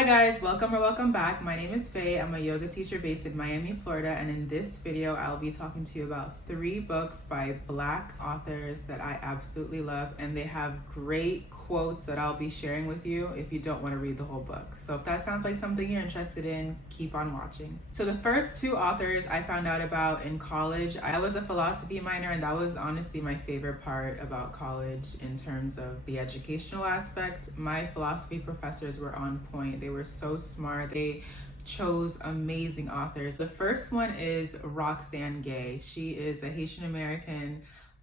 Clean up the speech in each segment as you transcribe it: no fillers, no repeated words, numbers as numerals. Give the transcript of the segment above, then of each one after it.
Hi guys, welcome or welcome back. My name is Faye. I'm a yoga teacher based in Miami, Florida, and in this video I'll be talking to you about 3 books by Black authors that I absolutely love, and they have great quotes that I'll be sharing with you if you don't want to read the whole book. So if that sounds like something you're interested in, keep on watching. So the first 2 authors I found out about in college. I was a philosophy minor, and that was honestly my favorite part about college in terms of the educational aspect. My philosophy professors were on point. They were so smart. They chose amazing authors. The first one is Roxane Gay. She is a Haitian American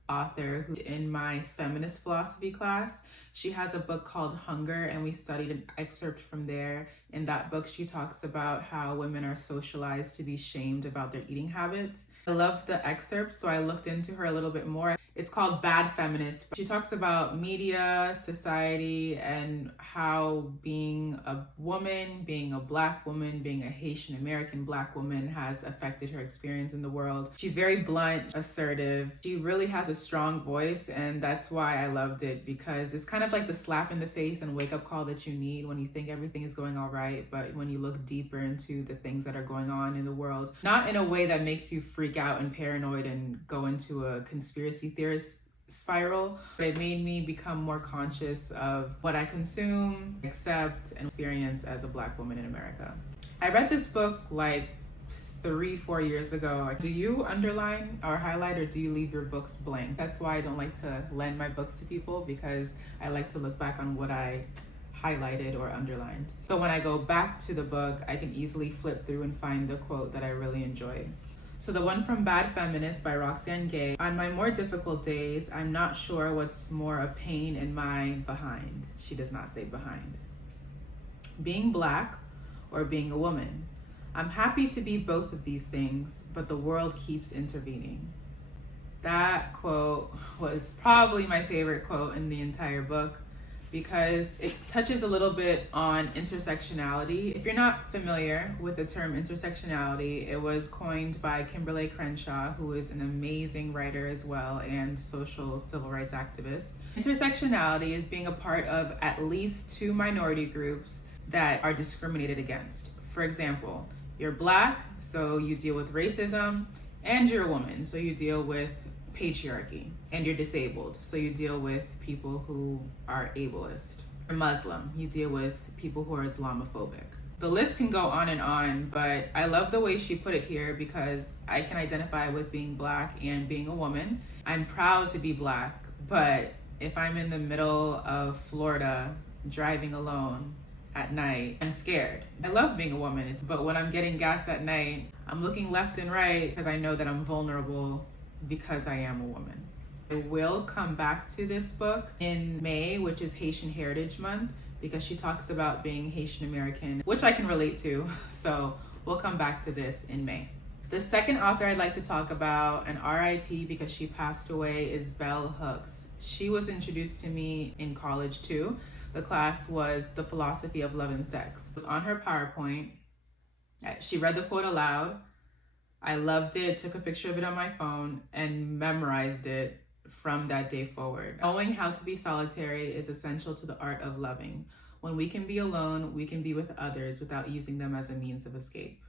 author who, in my feminist philosophy class, she has a book called Hunger, and we studied an excerpt from there. In that book, she talks about how women are socialized to be shamed about their eating habits. I love the excerpt, so I looked into her a little bit more. It's called Bad Feminist. She talks about media, society, and how being a woman, being a Black woman, being a Haitian American Black woman has affected her experience in the world. She's very blunt, assertive. She really has a strong voice, and that's why I loved it, because it's kind of like the slap in the face and wake up call that you need when you think everything is going all right, but when you look deeper into the things that are going on in the world, not in a way that makes you freak out and paranoid and go into a conspiracy theorist spiral, but it made me become more conscious of what I consume, accept, and experience as a Black woman in America. I read this book like 3-4 years ago. Do you underline or highlight, or do you leave your books blank? That's why I don't like to lend my books to people, because I like to look back on what I highlighted or underlined. So when I go back to the book, I can easily flip through and find the quote that I really enjoyed. So the one from Bad Feminist by Roxane Gay: on my more difficult days, I'm not sure what's more a pain in my behind. She does not say behind. Being Black or being a woman. I'm happy to be both of these things, but the world keeps intervening. That quote was probably my favorite quote in the entire book, because it touches a little bit on intersectionality. If you're not familiar with the term intersectionality, it was coined by Kimberly Crenshaw, who is an amazing writer as well and social civil rights activist. Intersectionality is being a part of at least 2 minority groups that are discriminated against. For example, you're Black, so you deal with racism, and you're a woman, so you deal with patriarchy, and you're disabled, so you deal with people who are ableist. You're Muslim, you deal with people who are Islamophobic. The list can go on, but I love the way she put it here, because I can identify with being Black and being a woman. I'm proud to be Black, but if I'm in the middle of Florida driving alone at night, I'm scared. I love being a woman, but when I'm getting gas at night, I'm looking left and right because I know that I'm vulnerable because I am a woman. I will come back to this book in May, which is Haitian Heritage Month, because she talks about being Haitian American, which I can relate to. So we'll come back to this in May. The second author I'd like to talk about, and RIP because she passed away, is Bell Hooks. She was introduced to me in college too. The class was The Philosophy of Love and Sex. It was on her PowerPoint. She read the quote aloud. I loved it, took a picture of it on my phone, and memorized it from that day forward. Knowing how to be solitary is essential to the art of loving. When we can be alone, we can be with others without using them as a means of escape.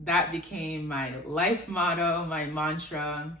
That became my life motto, my mantra,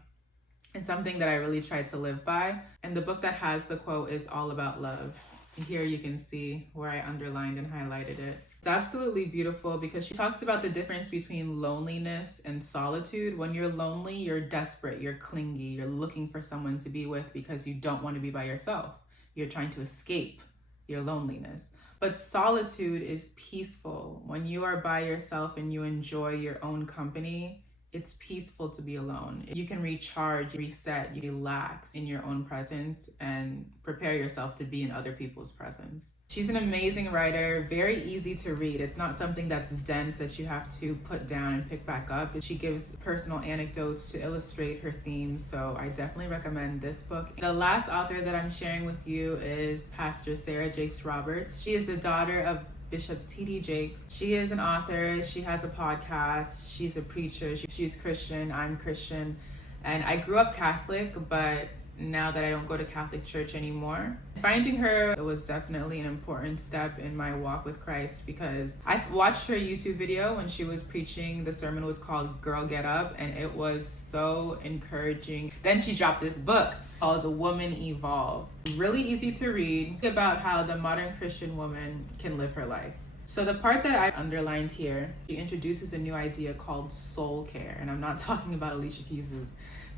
and something that I really tried to live by. And the book that has the quote is All About Love. Here you can see where I underlined and highlighted it. It's absolutely beautiful, because she talks about the difference between loneliness and solitude. When you're lonely, you're desperate, you're clingy, you're looking for someone to be with because you don't want to be by yourself. You're trying to escape your loneliness. But solitude is peaceful. When you are by yourself and you enjoy your own company, it's peaceful to be alone. You can recharge, reset, you relax in your own presence and prepare yourself to be in other people's presence. She's an amazing writer, very easy to read. It's not something that's dense that you have to put down and pick back up. She gives personal anecdotes to illustrate her themes, so I definitely recommend this book. The last author that I'm sharing with you is Pastor Sarah Jakes Roberts. She is the daughter of Bishop T.D. Jakes. She is an author, she has a podcast, she's a preacher, she's Christian, I'm Christian, and I grew up Catholic, but now that I don't go to Catholic church anymore. Finding her was definitely an important step in my walk with Christ, because I watched her YouTube video when she was preaching. The sermon was called Girl Get Up, and it was so encouraging. Then she dropped this book called A Woman Evolve. Really easy to read, about how the modern Christian woman can live her life. So the part that I underlined here, she introduces a new idea called soul care, and I'm not talking about Alicia Keys'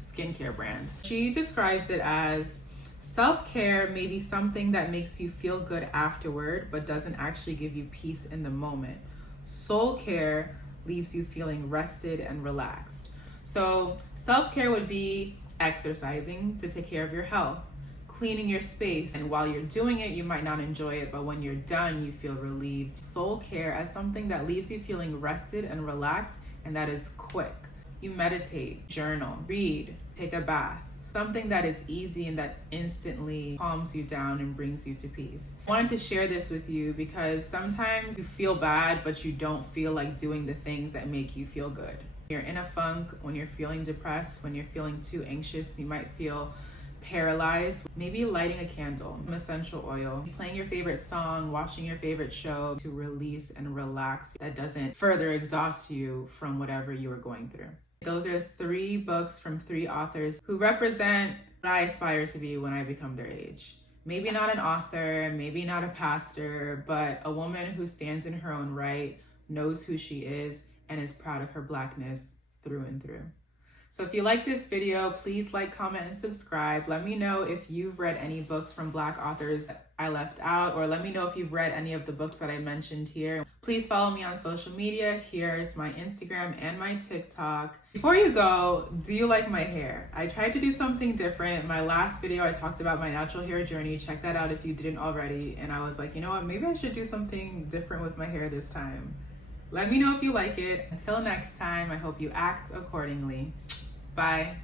skincare brand. She describes it as self-care may be something that makes you feel good afterward, but doesn't actually give you peace in the moment. Soul care leaves you feeling rested and relaxed. So self-care would be exercising to take care of your health, cleaning your space, and while you're doing it, you might not enjoy it, but when you're done, you feel relieved. Soul care as something that leaves you feeling rested and relaxed, and that is quick. You meditate, journal, read, take a bath. Something that is easy and that instantly calms you down and brings you to peace. I wanted to share this with you because sometimes you feel bad, but you don't feel like doing the things that make you feel good. You're in a funk, when you're feeling depressed, when you're feeling too anxious, you might feel paralyzed. Maybe lighting a candle, some essential oil, playing your favorite song, watching your favorite show to release and relax. That doesn't further exhaust you from whatever you are going through. Those are 3 books from 3 authors who represent what I aspire to be when I become their age. Maybe not an author, maybe not a pastor, but a woman who stands in her own right, knows who she is, and is proud of her Blackness through and through. So if you like this video, please like, comment, and subscribe. Let me know if you've read any books from Black authors that I left out, or let me know if you've read any of the books that I mentioned here. Please follow me on social media. Here's my Instagram and my TikTok. Before you go, do you like my hair? I tried to do something different. In my last video, I talked about my natural hair journey. Check that out if you didn't already. And I was like, you know what? Maybe I should do something different with my hair this time. Let me know if you like it. Until next time, I hope you act accordingly. Bye.